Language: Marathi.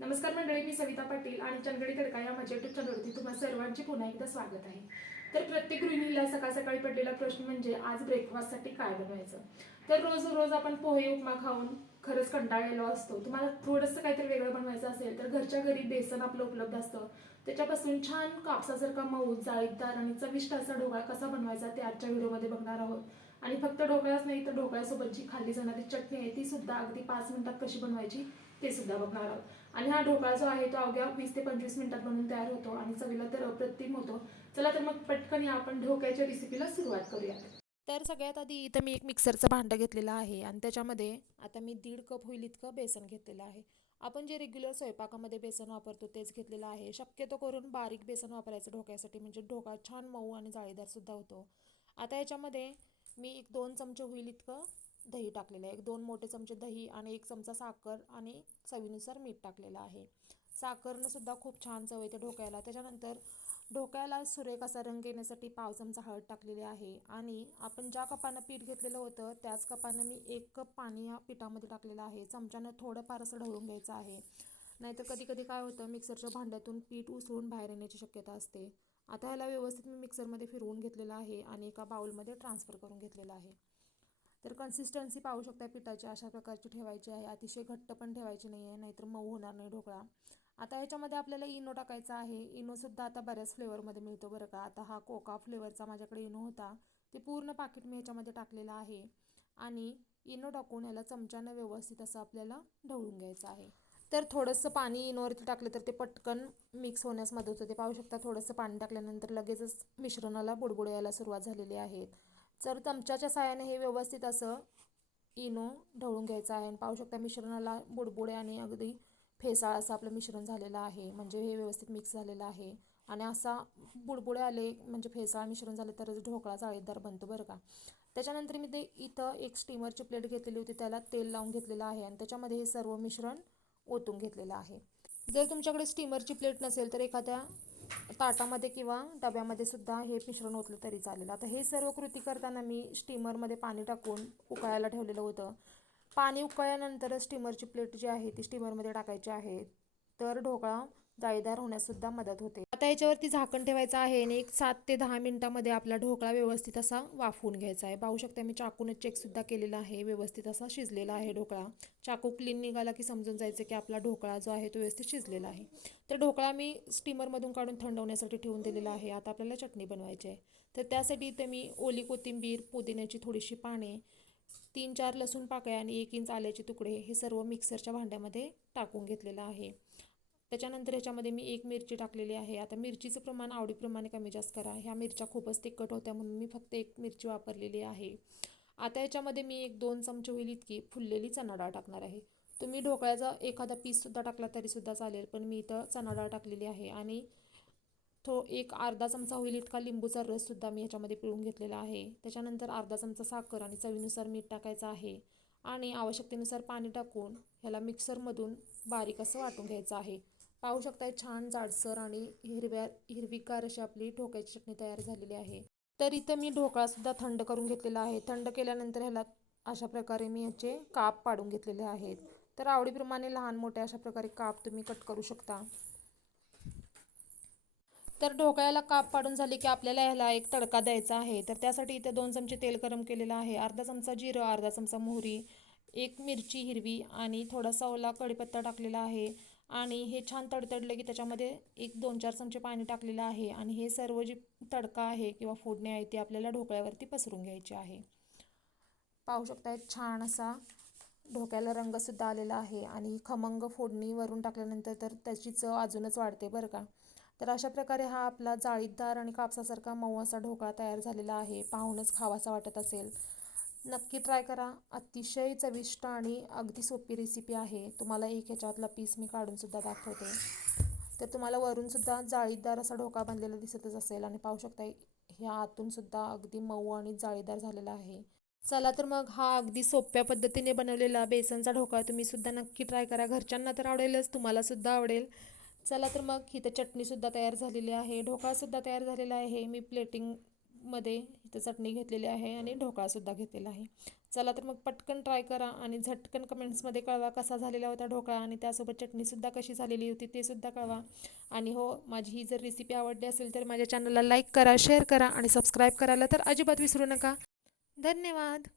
नमस्कार मंडळी मी सविता पाटील आणि चंदगडी तडका या माझ्या युट्यूब चॅनलवरती तुम्हा सर्वांचे पुन्हा एकदा स्वागत आहे. तर प्रत्येक गृहिणीला सकाळ सकाळी पडलेला प्रश्न म्हणजे आज ब्रेकफास्टसाठी काय बनवायचं? तर रोज रोज आपण पोहे उपमा खाऊन खरंच कंटाळलेलो असतो. तुम्हाला थोडंसं काहीतरी वेगळं बनवायचं असेल तर घरच्या घरी बेसन आपलं उपलब्ध असतं. त्याच्यापासून छान कापसासारखा मऊ जाळीदार आणि चविष्ट असा ढोकळा कसा बनवायचा ते आजच्या व्हिडिओमध्ये बघणार आहोत. आणि फक्त ढोकळाच नाही तर ढोकळ्यासोबत जी खाल्ली जाणारी चटणी आहे ती सुद्धा अगदी पाच मिनिटात कशी बनवायची ते सुद्धा बघणार आहोत. आणि हा ढोकळा जो आहे तो अवघ्या वीस ते पंचवीस मिनिटात बनून तयार होतो आणि चवीला तर अप्रतिम होतो. चला तर मग पटकन या आपण ढोकळ्याच्या रेसिपीला सुरुवात करूयात. तर सगळ्यात आधी इथं मी एक मिक्सरचं भांडं घेतलेलं आहे आणि त्याच्यामध्ये आता मी दीड कप होईल इतकं बेसन घेतलेलं आहे. आपण जे रेग्युलर स्वयंपाकामध्ये बेसन वापरतो तेच घेतलेलं आहे. शक्यतो करून बारीक बेसन वापरायचं ढोक्यासाठी म्हणजे ढोका छान मऊ आणि जाळीदार सुद्धा होतो. आता याच्यामध्ये मी एक दोन चमचे होईल इतकं दही टाकलेलं आहे. एक दोन मोठे चमचे दही आणि एक चमचा साखर आणि चवीनुसार मीठ टाकलेलं आहे. साखरनं सुद्धा खूप छान चव येते ढोक्याला त्याच्यानंतर ढोक्याला सुरेख असा रंग येण्यासाठी पाव चमचा हळद टाकलेली आहे. आणि आपण ज्या कपानं पीठ घेतलेलं होतं त्याच कपानं मी एक कप पाणी या पिठामध्ये टाकलेलं आहे. चमच्यानं थोडंफार असं ढवळून घ्यायचं आहे. नाहीतर कधी कधी काय होतं मिक्सरच्या भांड्यातून पीठ उसळून बाहेर येण्याची शक्यता असते. आता ह्याला व्यवस्थित मी मिक्सरमध्ये फिरवून घेतलेलं आहे आणि एका बाउलमध्ये ट्रान्सफर करून घेतलेलं आहे. तर कन्सिस्टन्सी पाहू शकता पिठाची अशा प्रकारची ठेवायची आहे. अतिशय घट्ट पण ठेवायची नाही आहे नाहीतर मऊ होणार नाही ढोकळा. आता याच्यामध्ये आपल्याला इनो टाकायचा आहे. इनोसुद्धा आता बऱ्याच फ्लेवरमध्ये मिळतो बरं का. आता हा कोका फ्लेवरचा माझ्याकडे इनो होता. ते पूर्ण पाकिट मी ह्याच्यामध्ये टाकलेलं आहे. आणि इनो टाकून याला चमच्यानं व्यवस्थित असं आपल्याला ढवळून घ्यायचं आहे. तर थोडंसं पाणी इनोवरती टाकलं तर ते पटकन मिक्स होण्यास मदत होते. पाहू शकता थोडंसं पाणी टाकल्यानंतर लगेचच मिश्रणाला बुडबुड यायला सुरुवात झालेली आहे. तर चमच्याच्या साहाय्याने हे व्यवस्थित असं इनो ढवळून घ्यायचं आहे आणि पाहू शकता मिश्रणाला बुडबुडे आणि अगदी फेसाळ असं आपलं मिश्रण झालेलं आहे. म्हणजे हे व्यवस्थित मिक्स झालेलं आहे. आणि असा बुडबुडे आले म्हणजे फेसाळ मिश्रण झालं तरच ढोकळा जाळीदार बनतो बरं का. त्याच्यानंतर मी ते इथं एक स्टीमरची प्लेट घेतलेली होती त्याला तेल लावून घेतलेलं आहे आणि त्याच्यामध्ये हे सर्व मिश्रण ओतून घेतलेलं आहे. जर तुमच्याकडे स्टीमरची प्लेट नसेल तर एखाद्या ताटामध्ये किंवा डब्यामध्ये सुद्धा हे मिश्रण ओतलं तरी चालेल. आता हे सर्व कृती करताना मी स्टीमरमध्ये पाणी टाकून उकळायला ठेवलेलं होतं. पाणी उकळल्यानंतर स्टीमरची प्लेट जी आहे ती स्टीमरमध्ये टाकायची आहे. तर ढोकळा जाळीदार होण्याससुद्धा मदत होते. आता याच्यावरती झाकण ठेवायचं आहे आणि एक सात ते दहा मिनटामध्ये आपला ढोकळा व्यवस्थित असा वाफवून घ्यायचा आहे. पाहू शकता मी चाकूने चेकसुद्धा केलेला आहे. व्यवस्थित असा शिजलेला आहे ढोकळा. चाकू क्लीन निघाला की समजून जायचं की आपला ढोकळा जो आहे तो व्यवस्थित शिजलेला आहे. तर ढोकळा मी स्टीमरमधून काढून थंड होण्यासाठी ठेवून दिलेला आहे. आता आपल्याला चटणी बनवायची आहे. तर त्यासाठी इथे मी ओली कोथिंबीर पुदिन्याची थोडीशी पाने तीन चार लसूण पाकळ्या आणि एक इंच आल्याचे तुकडे हे सर्व मिक्सरच्या भांड्यामध्ये टाकून घेतलेलं आहे. त्याच्यानंतर ह्याच्यामध्ये मी एक मिरची टाकलेली आहे. आता मिरचीचं प्रमाण आवडीप्रमाणे कमी जास्त करा. ह्या मिरच्या खूपच तिखट होत्या म्हणून मी फक्त एक मिरची वापरलेली आहे. आता याच्यामध्ये मी एक दोन चमचे होईल इतकी फुललेली चणा डाळ टाकणार आहे. तुम्ही ढोकळ्याचा एखादा पीससुद्धा टाकला तरीसुद्धा चालेल पण मी इथं चणा डाळ टाकलेली आहे आणि थो एक अर्धा चमचा होईल इतका लिंबूचा रससुद्धा मी ह्याच्यामध्ये पिळून घेतलेला आहे. त्याच्यानंतर अर्धा चमचा साखर आणि चवीनुसार मीठ टाकायचं आहे आणि आवश्यकतेनुसार पाणी टाकून ह्याला मिक्सरमधून बारीक असं वाटून घ्यायचं आहे. पाहू शकताय छान जाडसर आणि हिरव्या हिरवीगार अशी आपली ढोक्याची चटणी तयार झालेली आहे. तर इथं मी ढोकळासुद्धा थंड करून घेतलेला आहे. थंड केल्यानंतर ह्याला अशा प्रकारे मी याचे काप पाडून घेतलेले आहेत. तर आवडीप्रमाणे लहान मोठे अशा प्रकारे काप तुम्ही कट करू शकता. तर ढोकळ्याला काप पाडून झाले की आपल्याला ह्याला एक तडका द्यायचा आहे. तर त्यासाठी इथं दोन चमचे तेल गरम केलेलं आहे. अर्धा चमचा जिरं अर्धा चमचा मोहरी एक मिरची हिरवी आणि थोडासा ओला कढीपत्ता टाकलेला आहे. आणि हे छान तडतडलं की त्याच्यामध्ये एक दोन चार चमचे पाणी टाकलेलं आहे आणि हे सर्व जी तडका आहे किंवा फोडणी आहे ती आपल्याला ढोकळ्यावरती पसरून घ्यायची आहे. पाहू शकताय छान असा ढोक्याला रंगसुद्धा आलेला आहे आणि खमंग फोडणी वरून टाकल्यानंतर तर त्याची चव अजूनच वाढते बरं का. तर अशा प्रकारे हा आपला जाळीदार आणि कापसासारखा मऊ असा ढोकळा तयार झालेला आहे. पाहूनच खावासा वाटत असेल. नक्की ट्राय करा. अतिशय चविष्ट आणि अगदी सोपी रेसिपी आहे. तुम्हाला एक ह्याच्यातला पीस मी काढूनसुद्धा दाखवते. तर तुम्हाला वरूनसुद्धा जाळीदार असा ढोका बनलेला दिसतच असेल आणि पाहू शकता ह्या आतूनसुद्धा अगदी मऊ आणि जाळीदार झालेला आहे. चला तर मग हा अगदी सोप्या पद्धतीने बनवलेला बेसनचा ढोका तुम्ही सुद्धा नक्की ट्राय करा. घरच्यांना तर आवडेलच तुम्हाला सुद्धा आवडेल. चला तर मग इथं चटणीसुद्धा तयार झालेली आहे. ढोकळासुद्धा तयार झालेला आहे. मी प्लेटिंग मध्ये इथं चटणी घेतलेली आहे आणि ढोकळासुद्धा घेतलेला आहे. चला तर मग पटकन ट्राय करा आणि झटकन कमेंट्समध्ये कळवा कसा झालेला होता ढोकळा आणि त्यासोबत चटणीसुद्धा कशी झालेली होती ते सुद्धा कळवा. आणि हो माझी ही जर रेसिपी आवडली असेल तर माझ्या चॅनलला लाईक करा शेअर करा आणि सबस्क्राईब करायला तर अजिबात विसरू नका. धन्यवाद.